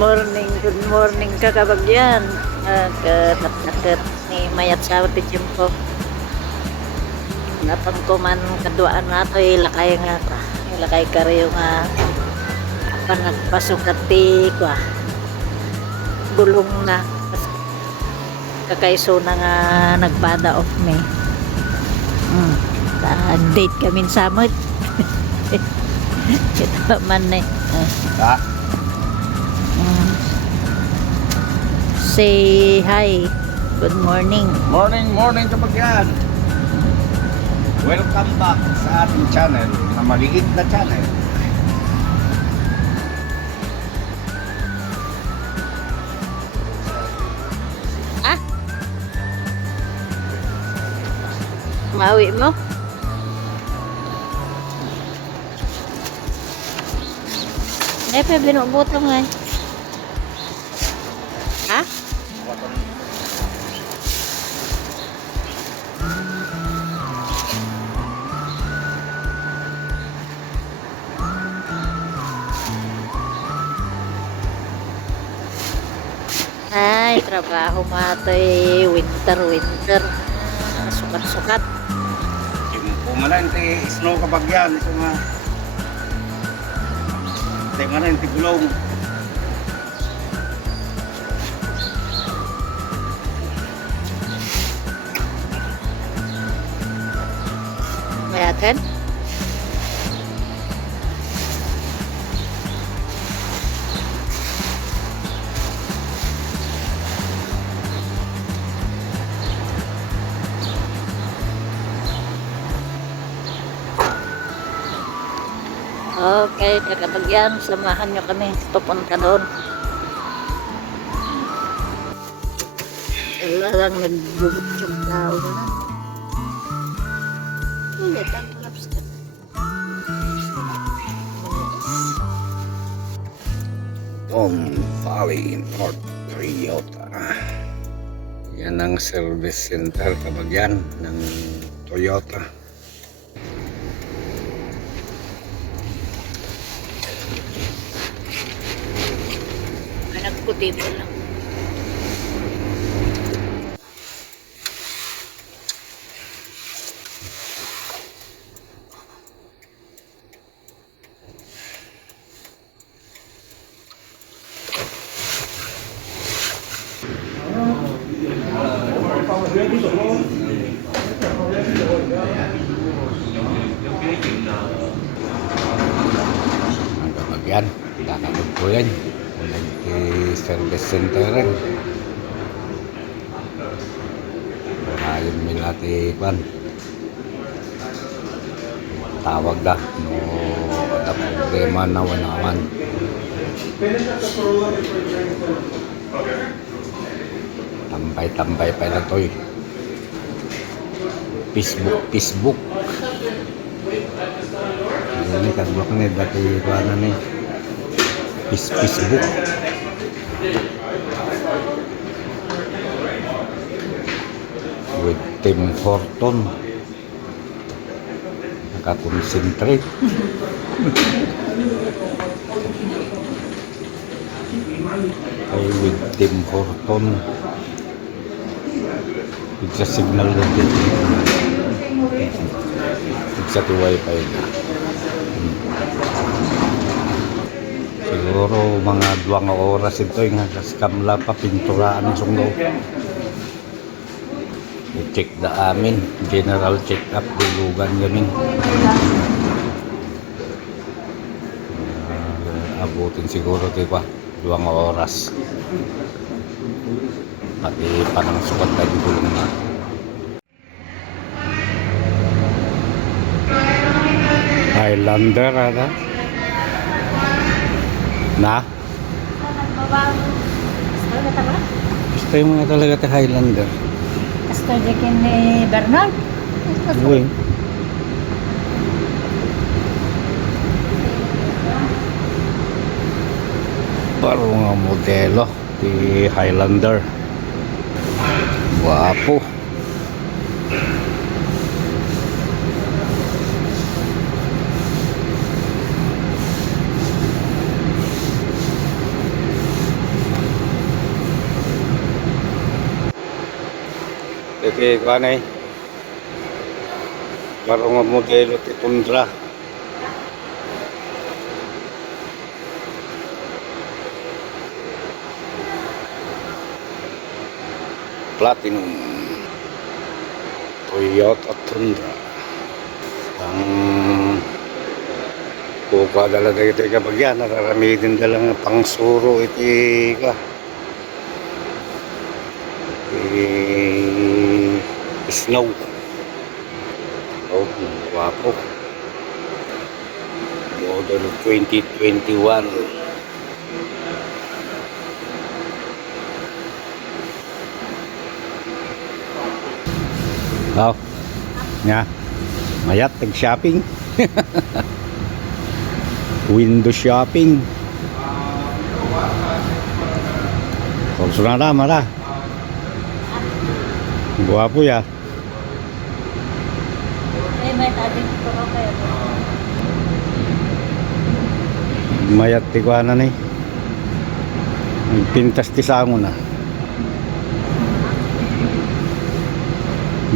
Good morning ka kabagyan. Katat-katat ni mayat sa Tijimpo. Natang ko man kaduaan na to ilakay nga ta. Ilakay ka rin yung apa nagpasukat ti kwa. Bulong na. Kakaiso na nga nagpada off me. Date kami sa samot. Kita man eh. Say hi. Good morning. Morning kabagyan. Welcome back sa ating channel na maliit na channel. Mawi mo? Nepe binubutang nga. Ha? Ay, trabaho matoy winter. Sukat-sukat. Pumalan ti snow kabagyan. Ito nga. Ito nga rin ti gulong. Mayatan? Okay, kakabagyan, samahan nyo kami papunta doon. Wala lang nagbugot yung tao na. Hindi, taglaps ka. Tom Valley Import Toyota. Yan ang service center kabagyan ng Toyota. Nagputi pa lang. Ang kabagyan, kakabag po yan. Service center rin. Ayun nila tikwan. Tawag na. No, ada problema na wanaman. Tambay-tambay pa na to eh. Facebook. Ini kadlok ni dati kuana ni. Facebook. With Tim Horton nakakonsentrate. Ay with Tim Horton sa signal natin sa wifi na siguro mga 2 oras ito yung kaskamla pa pinturaan ng sunggaw. I-check da amin, general check up, dulugan gamin. Abutin siguro ito pa 2 oras. Pati panang sukat tayo gulong na. Highlander ada? Na? Gusto yung mga talaga ito Highlander. Gusto dyan ni Bernard? Uy. Baro nga modelo di Highlander. Guwapo. ti kanay. Karong modelo ti Tundra. Platinum. Toyota Tundra. Ang kuka dala iti kapagyan, nararamidin dala nga pangsuro iti ka. Snow. Oh, guwapo. Model 2021. Oh, nga. Mayat, nag-shopping. Window shopping. Kurso na na, mara. Guwapo ya. May tading ko kayo. Mayat ti ko na ni. Pintas ti sango na.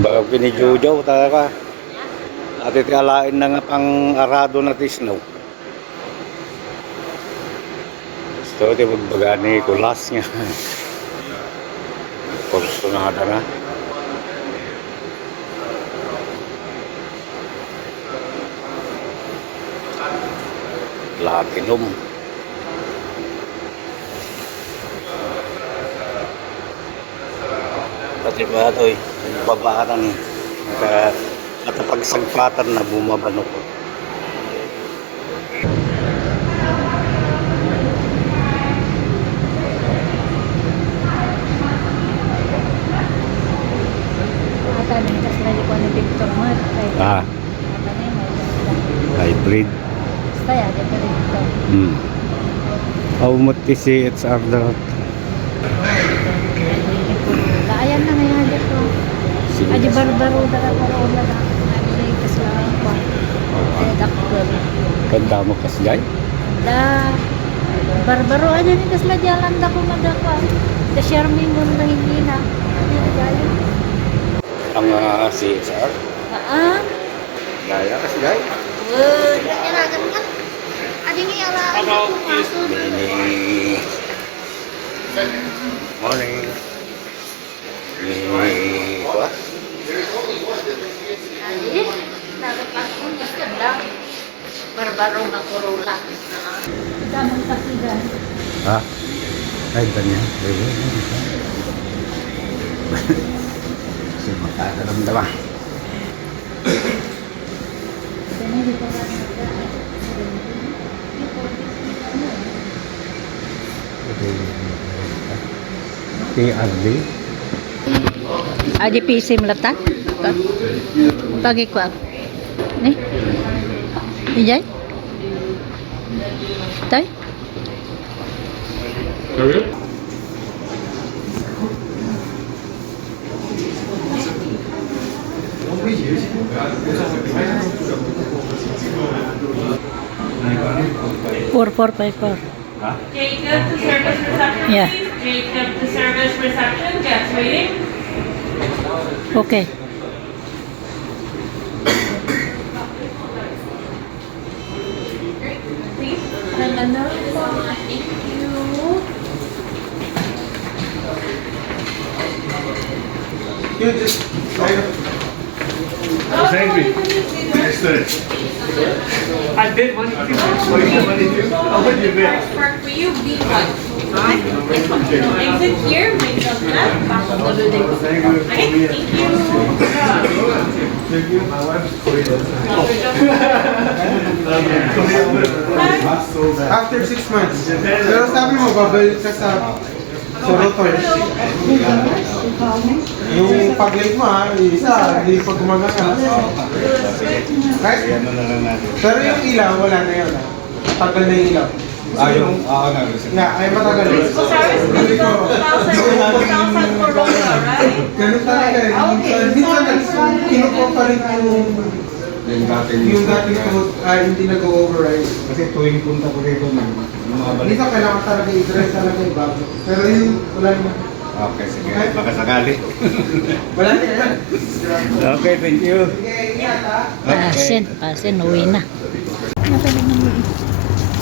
Baka pinijujaw talaga. At iti alain na nga pang arado na ti snow. Gusto iti magbaga ni kulas nga. Kurso na na. Platinum. Pati ba ito eh, babaaran eh. Nakapagsagpatan na bumabano ko. Ata na yung kasali ko ni Victor Mat. Ah, Ata na yung hybrid. Kaya, di pa rin ito. How much is it's order? Ayan na ngayon dito. Adi barbaro dala ko na na. Adi kasalanan ko. Ay dakol. Ganda mo kasgay? Da barbaro aja ni kasla jalan da ko madaka. Da Shermin mo na hindi na. Adi jalan. Ang CSR? Ah. Gaya kasgay? Kailangan ka. Adi ni ala. Ini morning. Ini apa? Adi dapat langsung iskedang. Barbaro na Corolla. Damang takigan. Ah, ay tanya. Si makakaramdaman. TRD. Adi PC melatan. Pagi ko. Nih. Ijay. Tay. Four, 5, 4. Jacob to service reception, Yeah. please. Jacob to service reception, guest waiting. Okay. Please. And another one. Thank you. I was angry. I bid money too. What do you money too? How much you bid? Park for you, B1. Exit here, make a left, back on the building. Okay, thank you. Thank you. My wife's Korean. After 6 months. Pero sabi mo, babalik ka sa rotor. Yung pag-late mo ha, isa, hindi pa gumagana. Right? Pero yung ilaw, wala na yun. Tagal na yung ilaw. Yung, ay matagal. So service Hindi ko. 4,000 Corolla, right? Ganun talaga eh. Minsan, kinukuha pa rin yung dating code, hindi nag-override. Kasi tuwing punta ko dito, Dito kailangan talaga i-drive talaga yung bago. Pero yun, wala naman. Okay, sige. Baka sakali. Wala na yan. Okay, thank you. Sige, ingat ha. Pasin, uwi na.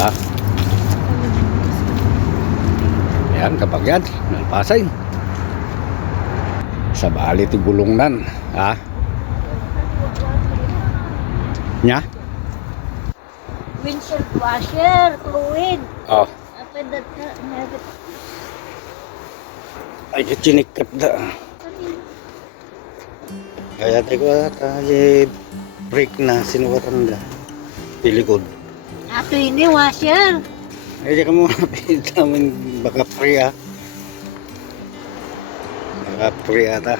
Ha? Yan, kapag yan, nalpasin. Sa bali ti gulungnan, ha? Nya? Windshield washer, fluid. Oh. Apa dat ka? Ay, chinikap da. Kaya tayo tayo break na sinuwatan da. Pilikod. Ato ini washer. Ay, di ka mo napita mo baka free ah. Baka free ata.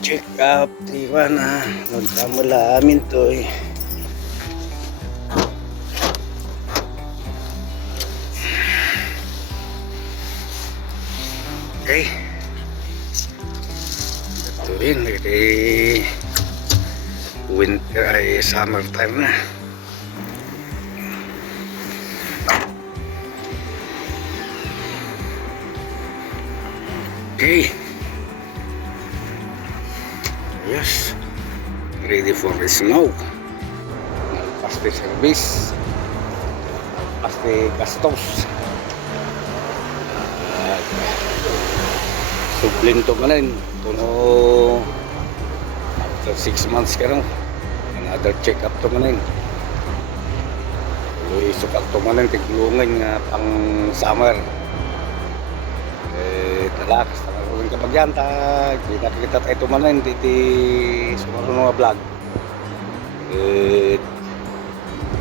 Check up. Diba na. Nagkamala amin to eh. Okay. Ito rin, winter ay summer time na. Okay. Yes. Ready for the snow. Paste service. Paste gastos. Sublin to manin. Tuno after 6 months ka no. Another check up to manin. Uy, sukak to manin tiglungan nga pang summer. Talakas, talagang kapag yan, kita tayo tumanin, di sumarunong nga vlog.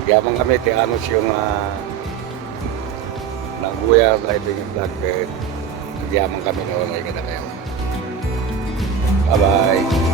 Yamang kami, ano siyong nangguya na ito yung vlog. Yamang kami noon ay kita kayo. Bye-bye.